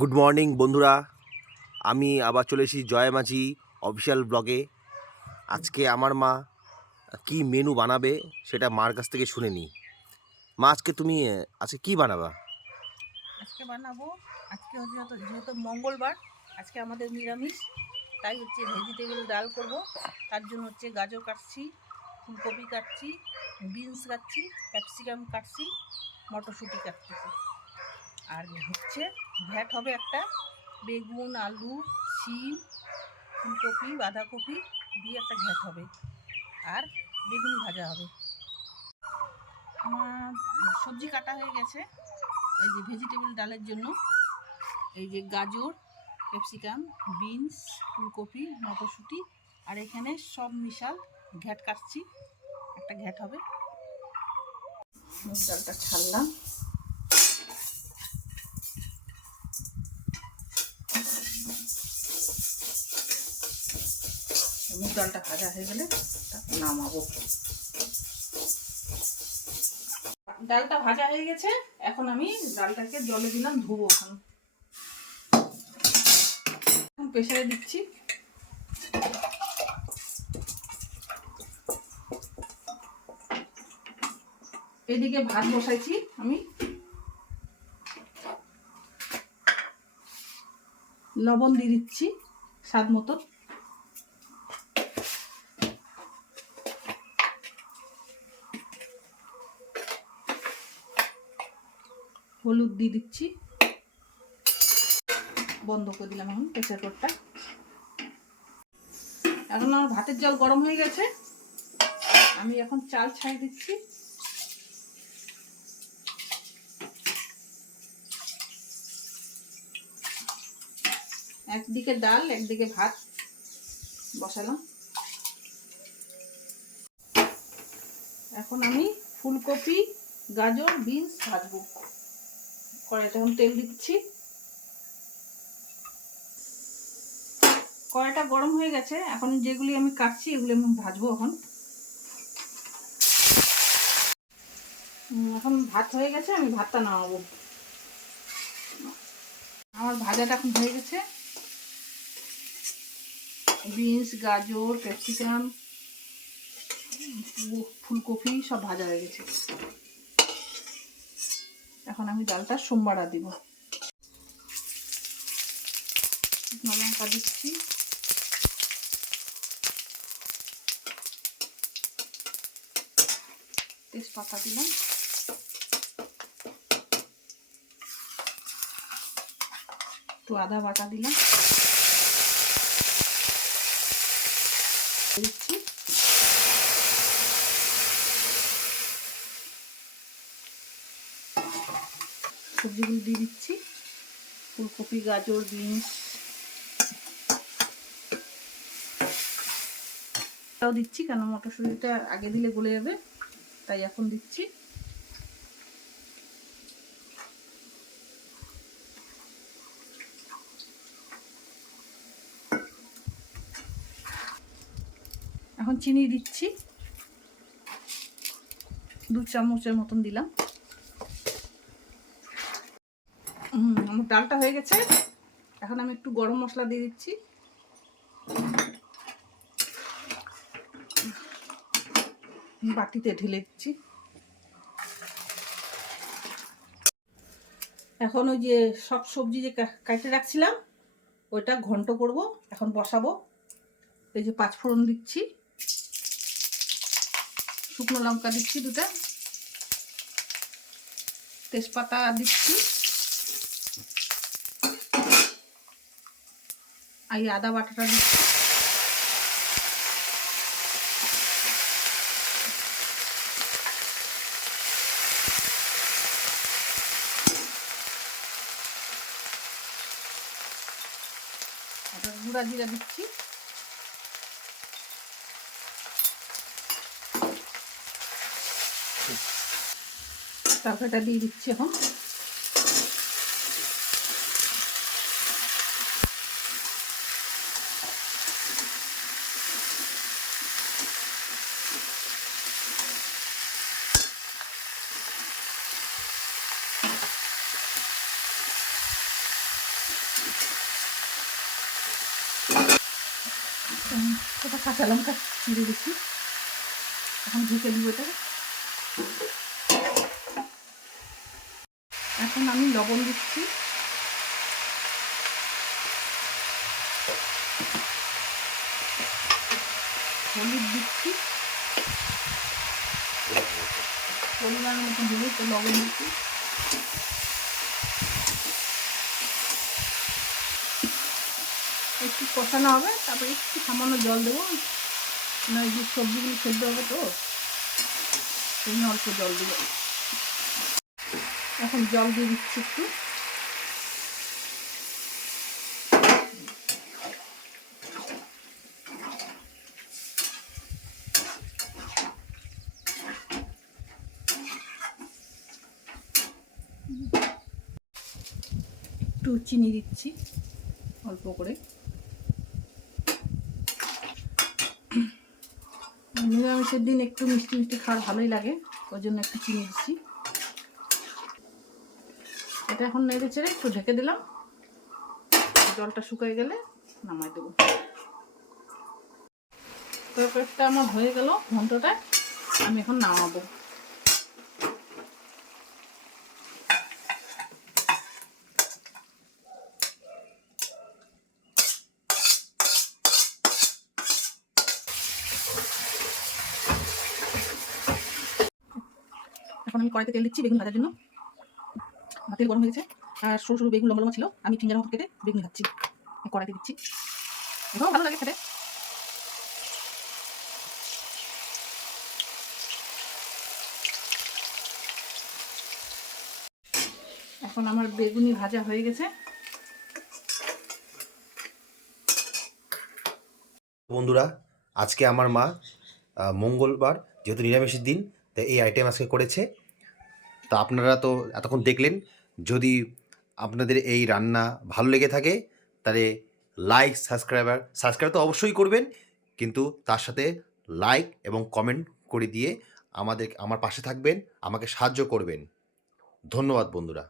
Good morning বন্ধুরা, আমি আবার চলে এসেছি জয় মাঝি অফিসিয়াল ব্লগে। আজকে আমার মা কি মেনু বানাবে সেটা মার কাছ থেকে শুনে নিই। মা, আজকে তুমি আজকে কি বানাবা? আজকে বানাবো। আজকে হচ্ছে যেহেতু মঙ্গলবার, আজকে আমাদের নিরামিষ, তাই হচ্ছে ভেজিটেবল ডাল করব। তার জন্য হচ্ছে গাজর কাটছি, ফুলকপি কাটছি, বিনস কাটছি, ক্যাপসিকাম কাটছি, মটরশুঁটি কাটতেছি। আর হচ্ছে ভ্যাট হবে একটা, বেগুন, আলু, শিম, ফুলকপি, বাঁধাকপি দিয়ে একটা ঘ্যাট হবে, আর বেগুন ভাজা হবে। আমার সবজি কাটা হয়ে গেছে এই যে ভেজিটেবল ডালের জন্য। এই যে গাজর, ক্যাপসিকাম, বিনস, ফুলকপি, মটরশুঁটি, আর এখানে সব মিশাল ঘ্যাট কাটছি, একটা ঘ্যাট হবে। মুগ ডালটা ছাড়লাম। মুগ ডালটা ভাজা হয়ে গেলে তারপর নামাবো। ডালটা ভাজা হয়ে গেছে, এখন আমি ডালটাকে জলে দিলাম, ধুবো। এখন প্রেসারে দিচ্ছি। এদিকে ভাত বসাইছি আমি, লবণ দিয়ে দিচ্ছি স্বাদ মতো, হলুদ দিয়ে দিচ্ছি, বন্ধ করে দিলাম এখন প্রেসার কুকারটা। এখন আমার ভাতের জল গরম হয়ে গেছে, আমি এখন চাল ছাই দিচ্ছি। একদিকে ডাল, একদিকে ভাত বসালাম। এখন আমি ফুলকপি, গাজর, বিনস ভাজবো। কড়াইতে এখন তেল দিচ্ছি। কড়াইটা গরম হয়ে গেছে, এখন যেগুলি আমি কাটছি এগুলি আমি ভাজবো। এখন ভাত হয়ে গেছে, আমি ভাতটা নামাবো। আমার ভাজাটা এখন হয়ে গেছে। বিনস, গাজর, ক্যাপসিকাম, ফুলকপি সব ভাজা হয়ে গেছে। এখন আমি ডালটা সোমবারা দিব। লঙ্কা দিচ্ছি, তেজপাতা দিলাম, একটু আদা বাটা দিলাম, দিচ্ছি সবজিগুলো দিয়ে দিচ্ছি, ফুলকপি, গাজর, বিনস তাও দিচ্ছি, কেন মটরশুঁটিটা আগে দিলে গলে যাবে, তাই এখন দিচ্ছি। এখন চিনি দিচ্ছি, 2 চামচের মতন দিলাম। আমার ডালটা হয়ে গেছে, এখন আমি একটু গরম মশলা দিয়ে দিচ্ছি। বাটিতে ঢেলে দিচ্ছি। এখন ওই যে সব সবজি যে কাটে রাখছিলাম ওইটা ঘন্ট করব, এখন বসাবো। এই যে 5 ফোড়ন দিচ্ছি, শুকনো লঙ্কা দিচ্ছি 2টা, তেজপাতা দিচ্ছি, আর আদা বাটাটা দিচ্ছি। গুঁড়া জিরা দিচ্ছি, তরকারিটা দিয়ে দিচ্ছি এখন। কটা কাঁচা লঙ্কা চিড়ে দিচ্ছি, এখন ঢেকে দিব এটা। এখন আমি লবণ দিচ্ছি, হলুদ দিচ্ছি, পরিমাণ মতো হলুদ ও লবণ দিচ্ছি, একটু কষানো হবে, তারপরে একটু সামান্য জল দেবো, না এই যে সবজিগুলো সেদ্ধ হবে তো সেই জন্য অল্প জল দেবো। এখন জল দিয়ে দিচ্ছি একটু, একটু চিনি দিচ্ছি অল্প করে। নিরামিষের দিন একটু মিষ্টি মিষ্টি খাওয়ার ভালোই লাগে, ওই জন্য একটু চিনি দিচ্ছি। এটা এখন নেড়ে চেড়ে একটু ঢেকে দিলাম, জলটা শুকিয়ে গেলে নামাই দেবো। তরকারিটা আমার হয়ে গেল ঘন্টটা, আমি এখন নামাবো। এখন আমি কড়াইতে তেল দিচ্ছি বেগুন ভাজার জন্য। তেল গরম হয়ে গেছে, আর সরু সরু বেগুন লম্বা লম্বা ছিল, আমি ফিঙ্গারের মতো কেটে বেগুন খাচ্ছি, কড়াইতে দিচ্ছি। এটাও ভালো লাগে খেতে। এখন আমার বেগুনি ভাজা হয়ে গেছে। বন্ধুরা, আজকে আমার মা মঙ্গলবার যেহেতু নিরামিষের দিন, তাই এই আইটেম আজকে করেছে। তো আপনারা তো এতক্ষণ দেখলেন। যদি আপনাদের এই রান্না ভালো লেগে থাকে তাহলে সাবস্ক্রাইব তো অবশ্যই করবেন, কিন্তু তার সাথে লাইক এবং কমেন্ট করে দিয়ে আমার পাশে থাকবেন, আমাকে সাহায্য করবেন। ধন্যবাদ বন্ধুরা।